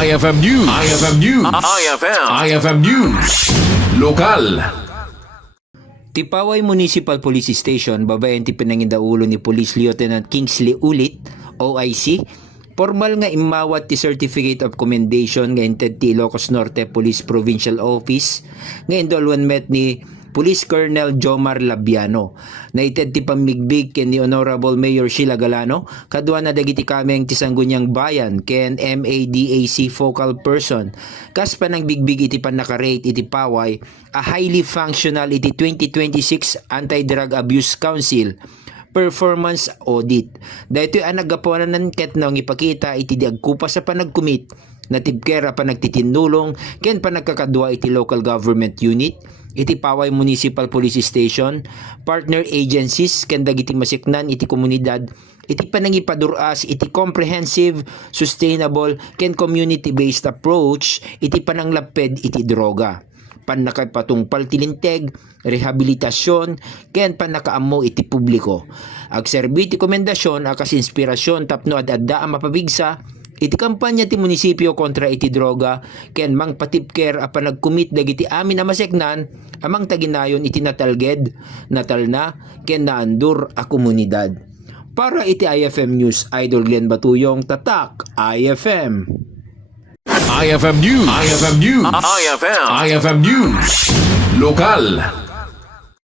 IFM News. IFM News. IFM News. Lokal. Tipaway Municipal Police Station, babayan ti pinangindaulo ni Police Lieutenant Kingsley Ulit, OIC, formal nga imawat ti Certificate of Commendation nga inted ti Ilocos Norte Police Provincial Office nga indolwan met ni Police Colonel Jomar Labiano. Naited ti pamigbig ken ni Honorable Mayor Sheila Galano, kadwa na dagiti kameng ti Sangguniang Bayan ken MADAC focal person. Kas pa nang bigbig iti pannakarate iti paway, a highly functional iti 2026 Anti-Drug Abuse Council performance audit. Dahito ang nagapuanan ket nang ipakita iti diagkupa sa panagkumit na tibkera pa nagtitinulong ken pa nagkakadwa iti local government unit, iti Paway Municipal Police Station, partner agencies ken dagiti masiknan iti komunidad, iti panangipaduras iti comprehensive, sustainable ken community-based approach iti pananglaped iti droga. Panakapatungpal tilinteg, rehabilitasyon, ken panakaammo iti publiko. Agserbi ti komendasyon akas inspirasyon tapno adda ang mapabigsa iti kampanya ti munisipyo kontra iti droga ken mang patipker a panagkumit dagiti amin a maseknan amang taginayon iti natalged, natalna ken naandur a komunidad. Para iti IFM News, Idol Glenn Batuyong, Tatak IFM. IFM News. IFM News. IFM News. Lokal.